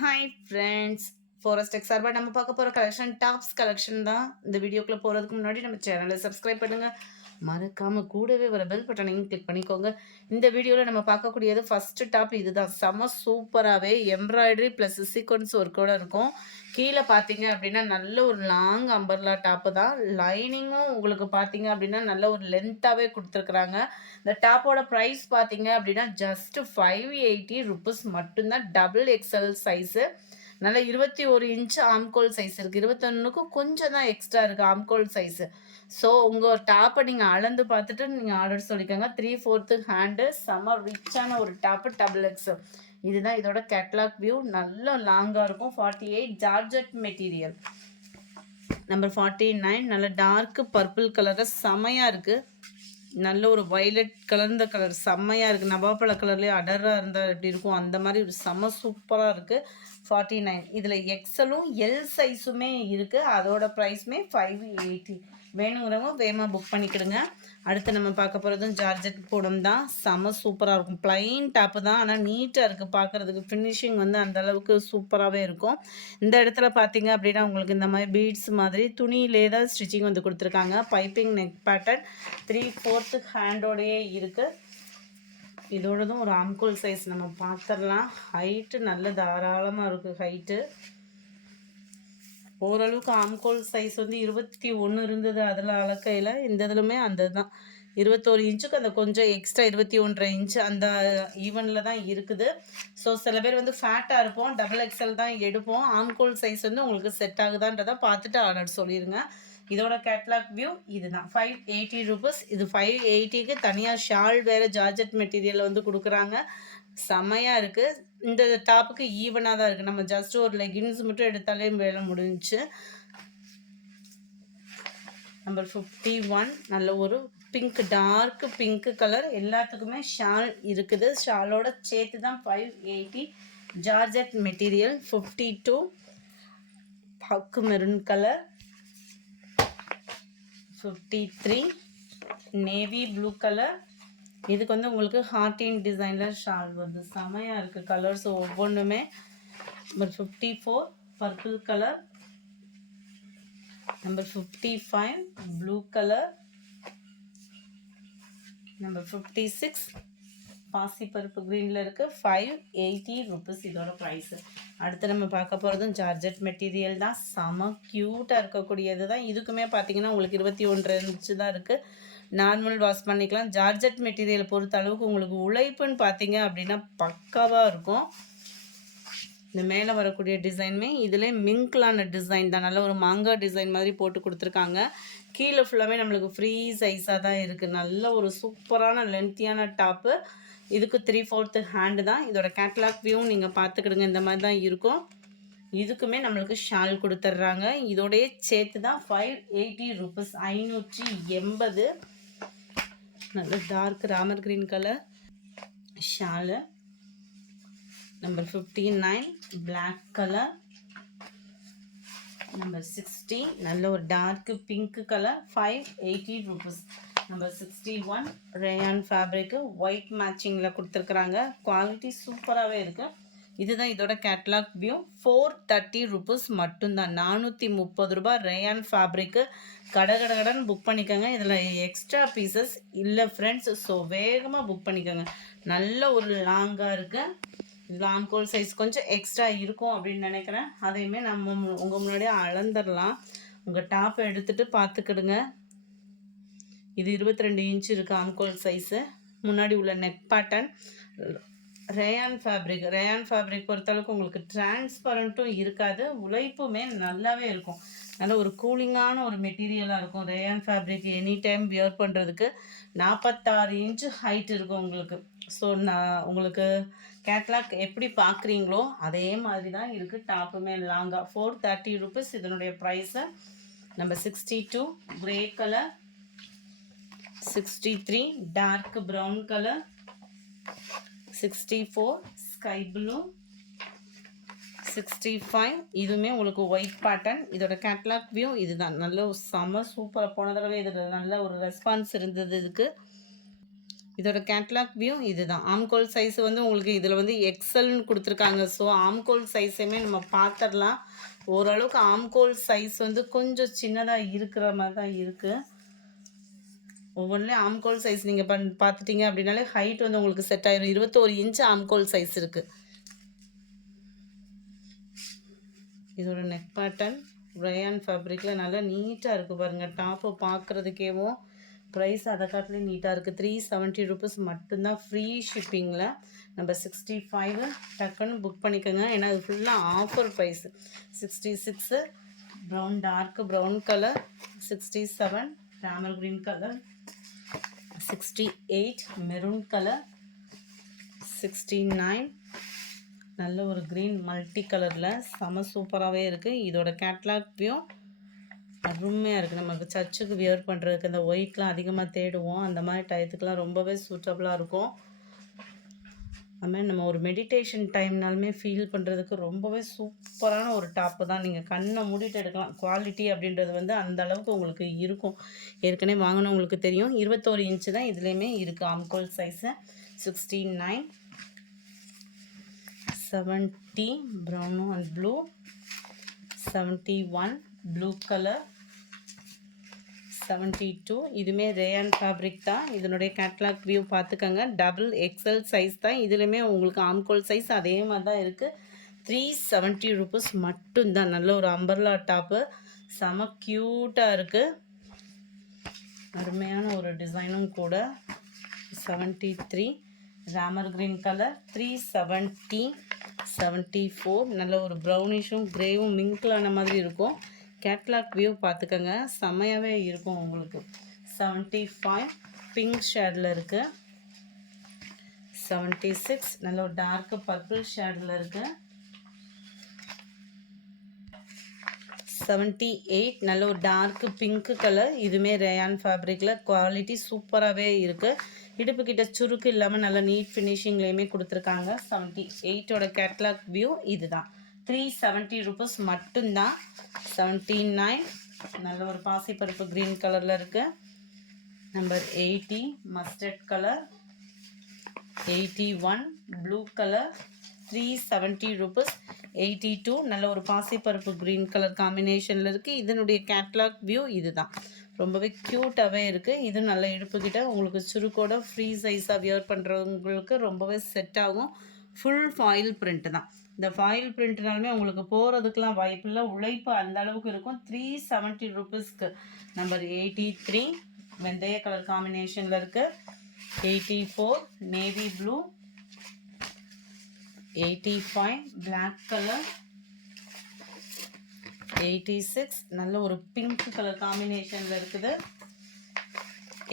Hi friends, forest tech சார்பாக நம்ம பார்க்க போகிற கலெக்ஷன் டாப்ஸ் கலெக்ஷன் தான். இந்த வீடியோக்குள்ளே போகிறதுக்கு முன்னாடி நம்ம சேனலை சப்ஸ்கிரைப் பண்ணுங்கள். மறக்காமல் கூடவே வர பெல் பட்டனையும் கிளிக் பண்ணிக்கோங்க. இந்த வீடியோவில் நம்ம பார்க்கக்கூடியது ஃபஸ்ட்டு டாப் இதுதான். செம்ம சூப்பராகவே எம்ப்ராய்டரி ப்ளஸ் சீக்வன்ஸ் ஒர்க்கோடு இருக்கும். கீழே பார்த்தீங்க அப்படின்னா நல்ல ஒரு லாங் அம்பர்லா டாப்பு தான். லைனிங்கும் உங்களுக்கு பார்த்தீங்க அப்படின்னா நல்ல ஒரு லென்த்தாகவே கொடுத்துருக்குறாங்க. இந்த டாப்போட ப்ரைஸ் பார்த்தீங்க அப்படின்னா ஜஸ்ட் 580 ருபீஸ் மட்டும்தான். Double XL size. நல்லா 21 இன்ச் ஆம்கோல் சைஸ் இருக்குது. 21க்கும் கொஞ்சம் தான் எக்ஸ்ட்ரா இருக்குது ஆம்கோல் சைஸு. ஸோ உங்கள் டாப்பை நீங்கள் அளந்து பார்த்துட்டு நீங்கள் ஆர்டர் சொல்லிக்கோங்க. 3/4 ஹேண்டு, செம்ம ரிச்சான ஒரு டாப்பு, டபுள் எக்ஸல். இதுதான் இதோட கேட்லாக் வியூ. நல்ல லாங்காக இருக்கும். 48 ஜார்ஜெட் மெட்டீரியல். நம்பர் 49 நல்ல டார்க் பர்பிள் கலரில் செமையாக இருக்குது. நல்ல ஒரு வயலட் கலர்ந்த கலர் செம்மையாக இருக்குது. நவாப்பழ கலர்லேயே அடராக இருந்தால் எப்படி இருக்கும் அந்த மாதிரி ஒரு செம்ம சூப்பராக இருக்குது. 49. இதில் எக்ஸலும் எல் சைஸுமே இருக்குது. அதோட ப்ரைஸுமே 580. வேணுங்கிறவங்க வேகமாக புக் பண்ணிக்கிடுங்க. அடுத்து நம்ம பார்க்க போகிறதும் ஜார்ஜெட் கூடம் தான். செம்ம சூப்பராக இருக்கும். ப்ளைன் டாப்பு தான், ஆனால் நீட்டாக இருக்குது பார்க்குறதுக்கு. ஃபினிஷிங் வந்து அந்தளவுக்கு சூப்பராகவே இருக்கும். இந்த இடத்துல பார்த்தீங்க அப்படின்னா உங்களுக்கு இந்த மாதிரி பீட்ஸ் மாதிரி துணியிலே தான் ஸ்டிச்சிங் வந்து கொடுத்துருக்காங்க. பைப்பிங் நெக் பேட்டர்ன் 3/4 ஹேண்டோடையே இருக்குது. இதோடதும் ஒரு ஆம்கோல் சைஸ் நம்ம பார்த்துடலாம். ஹைட்டு நல்ல தாராளமாக இருக்குது. ஹைட்டு ஓரளவுக்கு ஆம்கோல் சைஸ் வந்து 21 இருந்தது அதில் அளக்கையில். இந்த இதுலுமே அந்த தான் 21 இன்ச்சுக்கு அந்த கொஞ்சம் எக்ஸ்ட்ரா 21.5 இன்ச்சு அந்த ஈவனில் தான் இருக்குது. ஸோ சில பேர் வந்து ஃபேட்டாக இருப்போம், டபுள் எக்ஸல் தான் எடுப்போம். ஆம்கோல் சைஸ் வந்து உங்களுக்கு செட் ஆகுதான்றதை பார்த்துட்டு ஆர்டர் சொல்லிடுங்க. இதோட கேட்லாக் வியூ இதுதான். 580 ருபீஸ். இது 580க்கு தனியாக ஷால் வேறு ஜார்ஜெட் மெட்டீரியல் வந்து கொடுக்குறாங்க. செம்மையாக இருக்குது. இந்த டாப்புக்கு ஈவனாக தான் இருக்குது. நம்ம ஜஸ்ட் ஒரு லெகின்ஸ் மட்டும் எடுத்தாலே வேலை முடிஞ்சிச்சு. நம்பர் 51 நல்ல ஒரு பிங்க், டார்க் பிங்க் கலர். எல்லாத்துக்குமே ஷால் இருக்குது. ஷாலோட சேர்த்து தான் 580. Georgette material. 52 ஹக்கு maroon colour. 53 navy blue colour. இதுக்கு வந்து உங்களுக்கு ஹார்டின் டிசைனில் ஷால் வருது. செமையாக இருக்குது கலர்ஸ் ஒவ்வொன்றுமே. Number 54 purple colour. Number 55 blue colour. Number 56 பாசிப்பருப்பு க்ரீனில் இருக்குது. 580 ருபீஸ் இதோட ப்ரைஸு. அடுத்து நம்ம பார்க்க போகிறதும் ஜார்ஜெட் மெட்டீரியல் தான். செம க்யூட்டாக இருக்கக்கூடியது தான். இதுக்குமே பார்த்தீங்கன்னா உங்களுக்கு 21 இன்ச்சு தான் இருக்குது. நார்மல் வாஷ் பண்ணிக்கலாம். ஜார்ஜெட் மெட்டீரியல் பொறுத்த அளவுக்கு உங்களுக்கு உழைப்புன்னு பார்த்தீங்க அப்படின்னா பக்காவாக இருக்கும். இந்த மேலே வரக்கூடிய டிசைனுமே இதிலே மிங்க்லான டிசைன் தான். நல்ல ஒரு மாங்காய் டிசைன் மாதிரி போட்டு கொடுத்துருக்காங்க. கீழே ஃபுல்லாமே நம்மளுக்கு ஃப்ரீ சைஸாக தான் இருக்குது. நல்ல ஒரு சூப்பரான லென்த்தியான டாப்பு. இதுக்கு 3/4 ஹேண்டு தான். இதோட கேட்லாக் வியூ நீங்கள் பார்த்துக்கிடுங்க. இந்த மாதிரி தான் இருக்கும். இதுக்குமே நம்மளுக்கு ஷால் கொடுத்துட்றாங்க. இதோடைய சேர்த்து தான் 580 ருபீஸ். 580. நல்ல dark Ramar green colour shawl. Number 59 black colour. Number 60 நல்ல ஒரு dark pink colour. 580 rupees. Number 61 rayon ஃபேப்ரிக்கு ஒயிட் மேட்சிங்கில் கொடுத்துருக்குறாங்க. குவாலிட்டி சூப்பராகவே இருக்குது. இதுதான் இதோட கேட்லாக் வியூ. 430 ருபீஸ் மட்டும்தான். 430 ரூபாய் ரேயான் ஃபேப்ரிக்கு. கடகடகடன் புக் பண்ணிக்கோங்க. இதில் எக்ஸ்ட்ரா பீசஸ் இல்லை ஃப்ரெண்ட்ஸ். ஸோ வேகமாக புக் பண்ணிக்கோங்க. நல்ல ஒரு லாங்காக இருக்குது. லாங்கோல் சைஸ் கொஞ்சம் எக்ஸ்ட்ரா இருக்கும் அப்படின்னு நினைக்கிறேன். அதையுமே நம்ம உங்கள் முன்னாடியே அளந்துடலாம். உங்கள் டாப்பை எடுத்துகிட்டு பார்த்துக்கிடுங்க. இது 22 இன்ச்சு இருக்குது ஆம்கோல் சைஸு. முன்னாடி உள்ள neck pattern rayon fabric. Rayon fabric பொறுத்தளவுக்கு உங்களுக்கு டிரான்ஸ்பரண்ட்டும் இருக்காது, உழைப்புமே நல்லாவே இருக்கும். நல்ல ஒரு கூலிங்கான ஒரு மெட்டீரியலாக இருக்கும். Rayon fabric any time wear பண்ணுறதுக்கு. 46 இன்ச்சு ஹைட் இருக்கும் உங்களுக்கு. ஸோ நான் உங்களுக்கு கேட்லாக் எப்படி பார்க்குறீங்களோ அதே மாதிரி தான் இருக்குது. டாப்புமே லாங்காக 430 ருபீஸ் இதனுடைய price. Number 62 grey colour. 63 dark brown colour. 64 sky blue. 65 இதுவுமே உங்களுக்கு ஒயிட் பேட்டர்ன். இதோட கேட்லாக் வியூ இதுதான். நல்ல செம்ம சூப்பராக. போன தடவை இதில் நல்ல ஒரு ரெஸ்பான்ஸ் இருந்தது இதுக்கு. இதோட கேட்லாக் வியூ இதுதான். ஆம்கோல் சைஸ் வந்து உங்களுக்கு இதில் வந்து எக்ஸல்னு கொடுத்துருக்காங்க. ஸோ ஆம்கோல் சைஸையுமே நம்ம பார்த்துடலாம். ஓரளவுக்கு ஆம்கோல் சைஸ் வந்து கொஞ்சம் சின்னதாக இருக்கிற மாதிரி தான் இருக்குது. ஒவ்வொன்றிலையும் ஆம்கோல் சைஸ் நீங்கள் பார்த்துட்டீங்க அப்படின்னாலே ஹைட் வந்து உங்களுக்கு செட் ஆயிரும். 21 இன்ச் ஆம்கோல் சைஸ் இருக்குது. இதோட நெக் பேட்டர்ன் ரயான் ஃபேப்ரிக்கில் நல்லா நீட்டாக இருக்குது பாருங்கள். டாப்பு பார்க்குறதுக்கேவும் ப்ரைஸ் அதை காட்டிலையும் நீட்டாக இருக்குது. 370 ருபீஸ் மட்டும்தான், ஃப்ரீ ஷிப்பிங்கில். நம்பர் 65 டக்குன்னு புக் பண்ணிக்கோங்க. ஏன்னா இது ஃபுல்லாக offer price. 66 brown, dark brown colour. 67 Ramar green colour. 68 maroon colour. 69 நல்ல ஒரு க்ரீன் மல்டி கலரில் செம சூப்பராகவே இருக்குது. இதோட கேட்லாக் வியூ அருமையாக இருக்குது. நமக்கு சர்ச்சுக்கு வியர் பண்ணுறதுக்கு அந்த ஒயிட்லாம் அதிகமாக தேடுவோம். அந்த மாதிரி டயத்துக்கெலாம் ரொம்பவே சூட்டபுளாக இருக்கும். அதுமாதிரி நம்ம ஒரு மெடிடேஷன் டைம்னாலுமே ஃபீல் பண்ணுறதுக்கு ரொம்பவே சூப்பரான ஒரு டாப்பு தான். நீங்கள் கண்ணை மூடிட்டு எடுக்கலாம். குவாலிட்டி அப்படின்றது வந்து அந்த அளவுக்கு உங்களுக்கு இருக்கும். ஏற்கனவே வாங்கினவங்களுக்கு தெரியும். 21 இன்ச்சு தான் இதுலேயுமே இருக்குது ஆம்கோல் size. 69 70 brown and blue. 71 blue color. 72 இதுமே ரேயான் ஃபேப்ரிக் தான். இதனுடைய கேட்லாக் வியூ பார்த்துக்கோங்க. டபுள் எக்ஸல் சைஸ் தான். இதுலையுமே உங்களுக்கு ஆம்கோல் சைஸ் அதே மாதிரி தான் இருக்குது. 370 ருபீஸ் மட்டும்தான். நல்ல ஒரு அம்பர்லா டாப்பு, செம க்யூட்டாக இருக்குது. அருமையான ஒரு டிசைனும் கூட. 73 ராமர் க்ரீன் கலர். 370 74 நல்ல ஒரு ப்ரௌனிஷும் கிரேவும் மிங்கிளான மாதிரி இருக்கும். கேட்லாக் வியூ பார்த்துக்கோங்க, செம்மையாகவே இருக்கும் உங்களுக்கு. 75 பிங்க் ஷேடில் இருக்குது. 76 நல்ல ஒரு டார்க் பர்பிள் ஷேடில் இருக்குது. 78 நல்ல ஒரு டார்க் பிங்க் கலர். இதுவுமே ரேயான் ஃபேப்ரிக்கில் குவாலிட்டி சூப்பராகவே இருக்குது. இடுப்பு கிட்ட சுருக்கு இல்லாமல் நல்ல நீட் ஃபினிஷிங்லேயுமே கொடுத்துருக்காங்க. 78ஓட கேட்லாக் வியூ இதுதான். 370 ருபீஸ் மட்டும்தான். 79 நல்ல ஒரு பாசிப்பருப்பு க்ரீன் கலரில் இருக்குது. Number 80 mustard colour. 81 blue colour. 370 rupees. 82 நல்ல ஒரு பாசிப்பருப்பு க்ரீன் கலர் காம்பினேஷனில் இருக்குது. இதனுடைய கேட்லாக் வியூ இதுதான். ரொம்பவே க்யூட்டாகவே இருக்குது. இது நல்ல இடுப்புக்கிட்ட உங்களுக்கு சுருக்கோட ஃப்ரீ சைஸாக வியர் பண்ணுறவங்களுக்கு ரொம்பவே செட் ஆகும். ஃபுல் ஃபாயில் பிரிண்ட்டு தான். இந்த ஃபாயில் பிரிண்ட்னாலுமே உங்களுக்கு போகிறதுக்கெலாம் வாய்ப்பில்லை. உழைப்பு அந்த அளவுக்கு இருக்கும். 370 ருபீஸ்க்கு. நம்பர் 83 வெந்தய கலர் காம்பினேஷனில் இருக்குது. 84 நேவி ப்ளூ. 85 black colour. 86 நல்ல ஒரு பிங்க் கலர் காம்பினேஷனில் இருக்குது.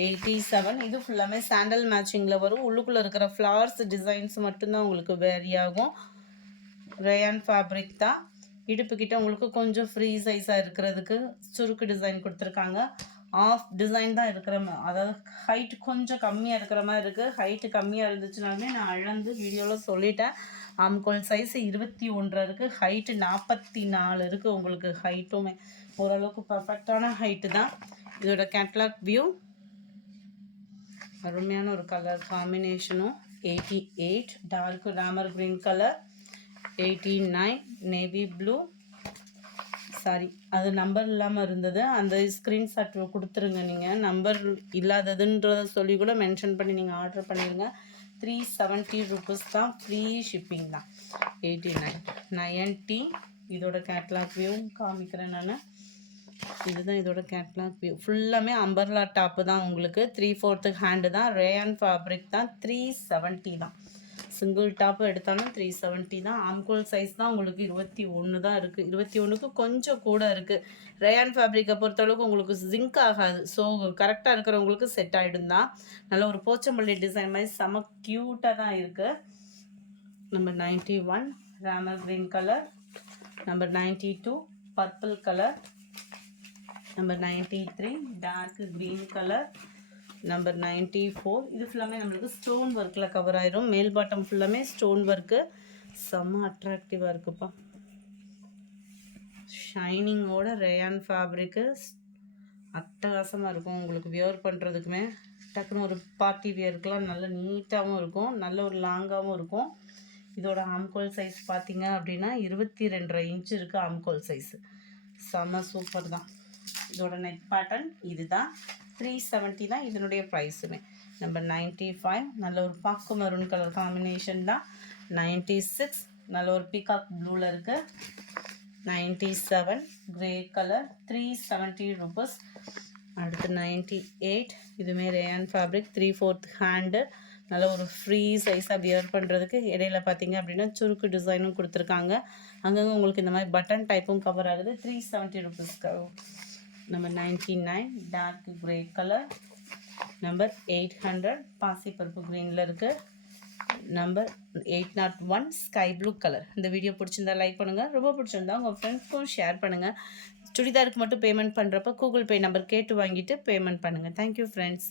87 இது ஃபுல்லாமே சாண்டல் மேட்சிங்கில் வரும். உள்ளுக்குள்ளே இருக்கிற ஃப்ளவர்ஸ் டிசைன்ஸ் மட்டும்தான் உங்களுக்கு வேரி ஆகும். ரேயான் ஃபேப்ரிக் தான். இடுப்புக்கிட்ட உங்களுக்கு கொஞ்சம் ஃப்ரீ சைஸாக இருக்கிறதுக்கு சுருக்கு டிசைன் கொடுத்துருக்காங்க. ஆஃப் டிசைன் தான் இருக்கிற மாதிரி, அதாவது ஹைட் கொஞ்சம் கம்மியாக இருக்கிற மாதிரி இருக்குது. ஹைட்டு கம்மியாக இருந்துச்சுனாலுமே நான் அளந்து வீடியோவில் சொல்லிட்டேன். ஆம்கோல் சைஸ் 21 இருக்குது. ஹைட்டு 44 இருக்குது. உங்களுக்கு ஹைட்டுமே ஓரளவுக்கு பர்ஃபெக்டான ஹைட்டு தான். இதோட கேட்லாக் வியூ அருமையான ஒரு கலர் காம்பினேஷனும். 88 dark Ramar green colour. 89 navy blue. Sorry, அது நம்பர் இல்லாமல் இருந்தது. அந்த ஸ்க்ரீன்ஷாட் கொடுத்துருங்க. நீங்கள் நம்பர் இல்லாததுன்றத சொல்லி கூட மென்ஷன் பண்ணி நீங்கள் ஆர்டர் பண்ணிடுங்க. 370 ருபீஸ் தான், ஃப்ரீ ஷிப்பிங் தான். 89 90 இதோட கேட்லாக் வியூ காமிக்கிறேன் நான். இதுதான் இதோட கேட்லாக் வியூ. ஃபுல்லாமே அம்பர்லா டாப்பு தான் உங்களுக்கு. 3/4 ஹேண்டு தான். ரேயான் ஃபேப்ரிக் தான். 370 தான். சிங்கிள் டாப்பு எடுத்தாலும் 370 தான். ஆம்கோல் சைஸ் தான் உங்களுக்கு 21 தான் இருக்குது. 21க்கு கொஞ்சம் கூட இருக்குது. ரேயான் ஃபேப்ரிக்கை பொறுத்தளவுக்கு உங்களுக்கு ஜிங்க் ஆகாது. ஸோ கரெக்டாக இருக்கிறவங்களுக்கு செட் ஆகிடும் தான். நல்ல ஒரு போச்சம்பள்ளி டிசைன் மாதிரி செம க்யூட்டாக தான் இருக்குது. Number 91 Ramar green colour. Number 92 purple colour. Number 93 dark green colour. Number 94 இது ஃபுல்லாமே நம்மளுக்கு ஸ்டோன் ஒர்க்கில் கவர் ஆயிரும். மேல் பாட்டம் ஃபுல்லாமே ஸ்டோன் ஒர்க்கு. செம்ம அட்ராக்டிவாக இருக்குப்பா. ஷைனிங்கோட ரேயான் ஃபேப்ரிக்கு அட்டகாசமாக இருக்கும். உங்களுக்கு வியர் பண்ணுறதுக்குமே டக்குன்னு ஒரு பார்ட்டி வியருக்குலாம் நல்ல நீட்டாகவும் இருக்கும், நல்ல ஒரு லாங்காகவும் இருக்கும். இதோட ஆம்கோல் சைஸ் பார்த்தீங்க அப்படின்னா 22.5 இன்ச் இருக்குது ஆம்கோல் சைஸு. செம்ம சூப்பர் தான். இதோட நெக் பேட்டர்ன் இதுதான். 370 தான் இதனுடைய ப்ரைஸுமே. நம்பர் 95 நல்ல ஒரு பாக்கு மெரூன் கலர் காம்பினேஷன் தான். 96 நல்ல ஒரு பீகாக் ப்ளூவில் இருக்குது. 97 கிரே கலர் 370 ருபீஸ். அடுத்து 98 இதுவுமே ரேயான் ஃபேப்ரிக் 3/4 ஹேண்டு, நல்ல ஒரு ஃப்ரீ சைஸாக வியர் பண்ணுறதுக்கு. இடையில பார்த்தீங்க அப்படின்னா சுருக்கு டிசைனும் கொடுத்துருக்காங்க. அங்கங்கே உங்களுக்கு இந்த மாதிரி பட்டன் டைப்பும் கவர் ஆகுது. 370 ருபீஸ்க்கு. Number 99 dark grey colour. Number 800 பாசிப்பருப்பு க்ரீனில் இருக்குது. Number 801 sky blue colour. இந்த வீடியோ பிடிச்சிருந்தா லைக் பண்ணுங்கள், ரொம்ப பிடிச்சிருந்தா உங்கள் ஃப்ரெண்ட்ஸ்க்கும் ஷேர் பண்ணுங்கள். சுடிதாருக்கு மட்டும் பேமெண்ட் பண்ணுறப்ப கூகுள் பே நம்பர் கேட்டு வாங்கிட்டு பேமெண்ட் பண்ணுங்கள். Thank you friends.